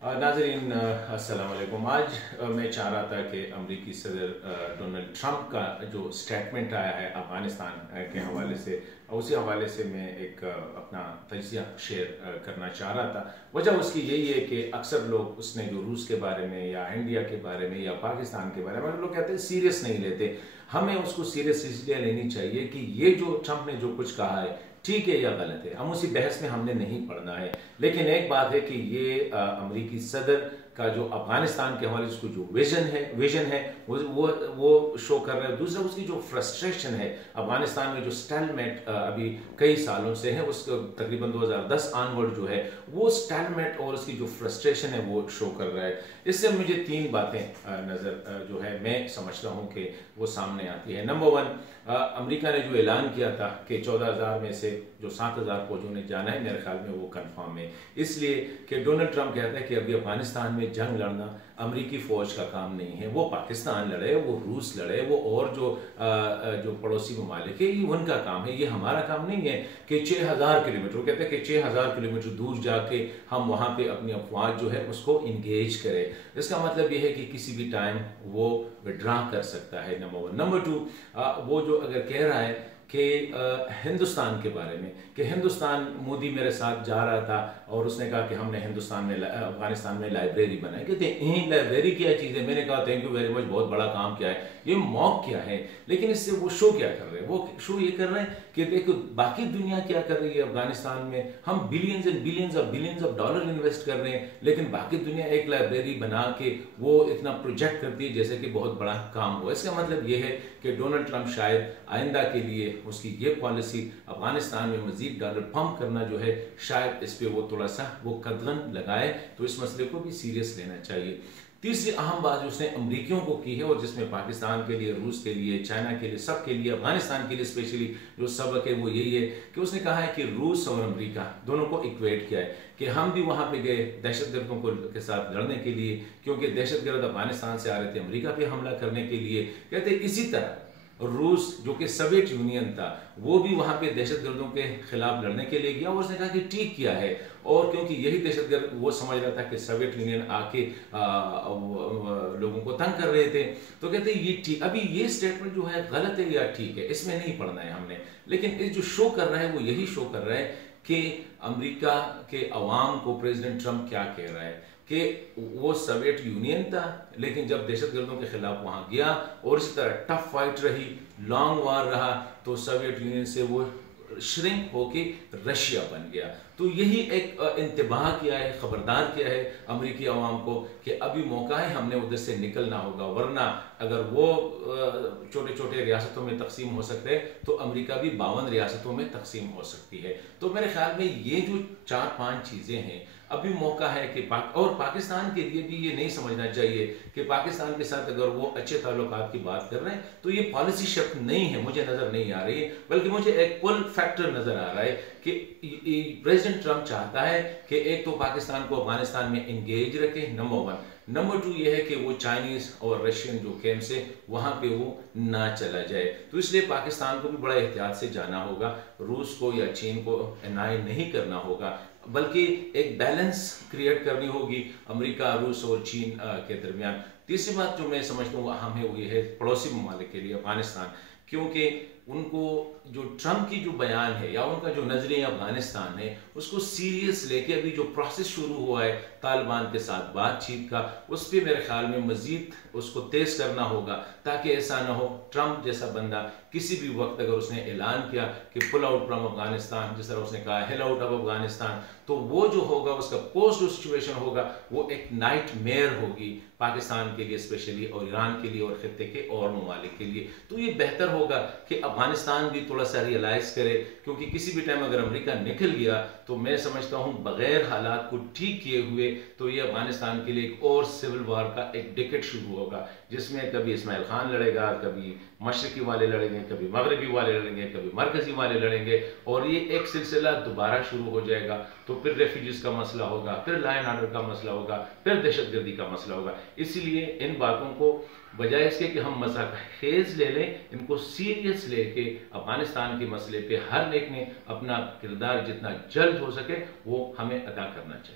नाज़रीन अस्सलाम वालेकुम। आज मैं चाह रहा था कि अमरीकी सदर डोनाल्ड ट्रंप का जो स्टेटमेंट आया है अफ़गानिस्तान के हवाले से, उसी हवाले से मैं एक अपना तजिया शेयर करना चाह रहा था। वजह उसकी यही है कि अक्सर लोग उसने जो रूस के बारे में या इंडिया के बारे में या पाकिस्तान के बारे में लोग कहते हैं सीरियस नहीं लेते। हमें उसको सीरियस इसलिए लेनी चाहिए कि ये जो ट्रंप ने जो कुछ कहा है ठीक है या गलत है, हम उसी बहस में हमने नहीं पढ़ना है। लेकिन एक बात है कि ये अमरीकी सदर का जो अफगानिस्तान के हवाले से जो विजन है वो शो कर रहा है। दूसरा उसकी जो फ्रस्ट्रेशन है अफगानिस्तान में, जो स्टेलमेट अभी कई सालों से है, उसको तकरीबन 2010 ऑनवर्ड जो है वो स्टेलमेट और उसकी जो फ्रस्ट्रेशन है वो शो कर रहा है। इससे मुझे तीन बातें नज़र जो है मैं समझता हूँ कि वो सामने आती है। नंबर वन, अमेरिका ने जो ऐलान किया था कि 14,000 में से जो 7,000 फौजियों ने जाना है, मेरे ख्याल में वो कंफर्म है। इसलिए कि डोनाल्ड ट्रंप कहता है कि अभी अफगानिस्तान में जंग लड़ना अमेरिकी फ़ौज का काम नहीं है। वो पाकिस्तान लड़े, वो रूस लड़े, वो और जो पड़ोसी ममालिक है ये उनका काम है, ये हमारा काम नहीं है कि 6,000 किलोमीटर, वो कहते हैं कि 6,000 किलोमीटर दूर जाके हम वहाँ पे अपनी अफवाज जो है उसको इंगेज करें। इसका मतलब ये है कि किसी भी टाइम वो विड्रा कर सकता है, नंबर वन। नंबर टू, वो जो अगर कह रहा है कि हिंदुस्तान के बारे में कि हिंदुस्तान, मोदी मेरे साथ जा रहा था और उसने कहा कि हमने हिंदुस्तान में अफगानिस्तान में लाइब्रेरी बनाई। कहते हैं लाइब्रेरी क्या चीज़ है? मैंने कहा थैंक यू वेरी मच, बहुत बड़ा काम किया है, ये मॉक क्या है। लेकिन इससे वो शो क्या कर रहे हैं? वो शो ये कर रहे हैं कि देखो बाकी दुनिया क्या कर रही है अफगानिस्तान में, हम billions and billions of dollar invest कर रहे हैं, लेकिन बाकी दुनिया एक लाइब्रेरी बना के वो इतना प्रोजेक्ट करती है जैसे कि बहुत बड़ा काम हो। इसका मतलब ये है कि डोनाल्ड ट्रंप शायद आइंदा के लिए उसकी ये पॉलिसी अफगानिस्तान में मजीद डॉलर पंप करना जो है, शायद इस पर वो थोड़ा सा वो कदम लगाए, तो इस मसले को भी सीरियस लेना चाहिए। तीसरी अहम बात जो उसने अमरीकियों को की है और जिसमें पाकिस्तान के लिए, रूस के लिए, चाइना के लिए, सब के लिए, अफगानिस्तान के लिए स्पेशली जो सबक है वो यही है कि उसने कहा है कि रूस और अमेरिका दोनों को इक्वेट किया है कि हम भी वहाँ पे गए दहशतगर्दों को के साथ लड़ने के लिए, क्योंकि दहशतगर्द अफगानिस्तान से आ रहे थे अमेरिका पे हमला करने के लिए। कहते इसी तरह रूस जो कि सोवियत यूनियन था वो भी वहाँ पे दहशतगर्दों के खिलाफ लड़ने के लिए गया और उसने कहा कि ठीक किया है। और क्योंकि यही दहशतगर्द वो समझ रहा था कि सोवियत यूनियन आके लोगों को तंग कर रहे थे, तो कहते ये ठीक, अभी ये स्टेटमेंट जो है गलत है या ठीक है इसमें नहीं पढ़ना है हमने। लेकिन इस जो शो कर रहा है वो यही शो कर रहा है कि अमेरिका के अवाम को प्रेसिडेंट ट्रंप क्या कह रहा है कि वो सोवियत यूनियन था, लेकिन जब दहशतगर्दों के खिलाफ वहां गया और इसी तरह टफ फाइट रही, लॉन्ग वार रहा, तो सोवियत यूनियन से वो श्रिंक होके रशिया बन गया। तो यही एक इंतबाह किया है, खबरदार किया है अमेरिकी अवाम को कि अभी मौका है, हमने उधर से निकलना होगा, वरना अगर वो छोटे छोटे रियासतों में तकसीम हो सकते हैं तो अमेरिका भी 52 रियासतों में तकसीम हो सकती है। तो मेरे ख्याल में ये जो 4-5 चीज़ें हैं, अभी मौका है कि और पाकिस्तान के लिए भी ये नहीं समझना चाहिए कि पाकिस्तान के साथ अगर वो अच्छे ताल्लुकात की बात कर रहे हैं तो ये पॉलिसी शिफ्ट नहीं है, मुझे नज़र नहीं आ रही है, बल्कि मुझे एक पुल फैक्टर नज़र आ रहा है कि प्रेसिडेंट ट्रंप चाहता है कि एक तो पाकिस्तान को अफगानिस्तान में इंगेज रखे, नंबर वन। नंबर टू ये है कि वो चाइनीज और रशियन जो कैंप से वहां पे वो ना चला जाए। तो इसलिए पाकिस्तान को भी बड़ा एहतियात से जाना होगा, रूस को या चीन को एनाई नहीं करना होगा, बल्कि एक बैलेंस क्रिएट करनी होगी अमेरिका, रूस और चीन के दरमियान। तीसरी बात जो मैं समझता हूँ अहम है वो ये है पड़ोसी ममालिक के लिए अफगानिस्तान, क्योंकि उनको जो ट्रंप की जो बयान है या उनका जो नजरिया अफगानिस्तान है उसको सीरियस लेके अभी जो प्रोसेस शुरू हुआ है तालिबान के साथ बातचीत का, उस पर मेरे ख्याल में मजीद उसको तेज करना होगा, ताकि ऐसा ना हो ट्रंप जैसा बंदा किसी भी वक्त अगर उसने ऐलान किया कि पुल आउट फ्रॉम अफगानिस्तान, जिस तरह उसने कहा हेल आउट ऑफ अफगानिस्तान, तो वो जो होगा उसका पोस्ट जो सिचुएशन होगा वो एक नाइटमेयर होगी पाकिस्तान के लिए स्पेशली, और ईरान के लिए, और खित्ते के और ममालिक के लिए। तो ये बेहतर होगा कि अफगानिस्तान भी थोड़ा सा रियलाइज करे, क्योंकि किसी भी टाइम अगर अमेरिका निकल गया तो मैं समझता हूँ बगैर हालात को ठीक किए हुए तो ये अफगानिस्तान के लिए एक और सिविल वार का एक डिकेट शुरू होगा, जिसमें कभी इस्माइल खान लड़ेगा, कभी मशरकी वाले लड़ेंगे, कभी मगरबी वाले लड़ेंगे, कभी मरकजी वाले लड़ेंगे, और ये एक सिलसिला दोबारा शुरू हो जाएगा। तो फिर रेफ्यूजीज का मसला होगा, फिर लॉ एंड ऑर्डर का मसला होगा, फिर दहशतगर्दी का मसला होगा। इसीलिए इन बातों को बजाय इसके कि हम मजाक खेज ले लें, इनको सीरियस लेके अफगानिस्तान के मसले पे हर एक ने अपना किरदार जितना जल्द हो सके वो हमें अदा करना चाहिए।